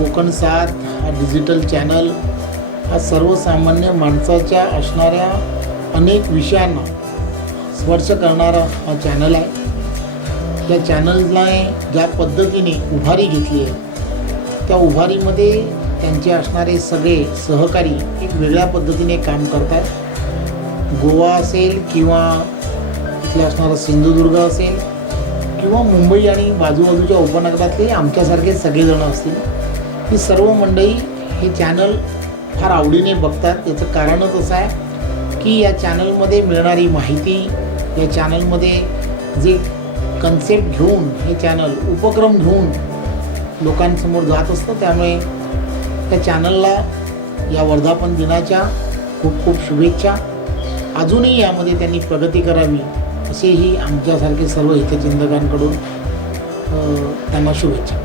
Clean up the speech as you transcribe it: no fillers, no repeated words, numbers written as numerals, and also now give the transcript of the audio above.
कोकण 7 हा digital channel हा सर्वसामान्य माणसाच्या असणाऱ्या अनेक विषयांना स्पर्श करणारा हा चॅनल आहे. या चॅनलला ज्या पद्धतीने उभारी घेतली आहे त्या उभारीमध्ये त्यांचे असणारे सगळे सहकारी एक वेगळ्या पद्धतीने काम करतात. गोवा असेल किंवा इथले असणारा सिंधुदुर्ग असेल किंवा मुंबई आणि बाजूबाजूच्या उपनगरातले आमच्यासारखे सगळेजण असतील, ही सर्व मंडळी हे चॅनल फार आवडीने बघतात. त्याचं कारणच असं आहे की या चॅनलमध्ये मिळणारी माहिती, या चॅनलमध्ये जे कन्सेप्ट घेऊन हे चॅनल उपक्रम घेऊन लोकांसमोर जात असतं. त्यामुळे त्या चॅनलला या वर्धापन दिनाच्या खूप खूप शुभेच्छा. अजूनही यामध्ये त्यांनी प्रगती करावी असेही आमच्यासारखे सर्व हितचिंतकांकडून त्यांना शुभेच्छा.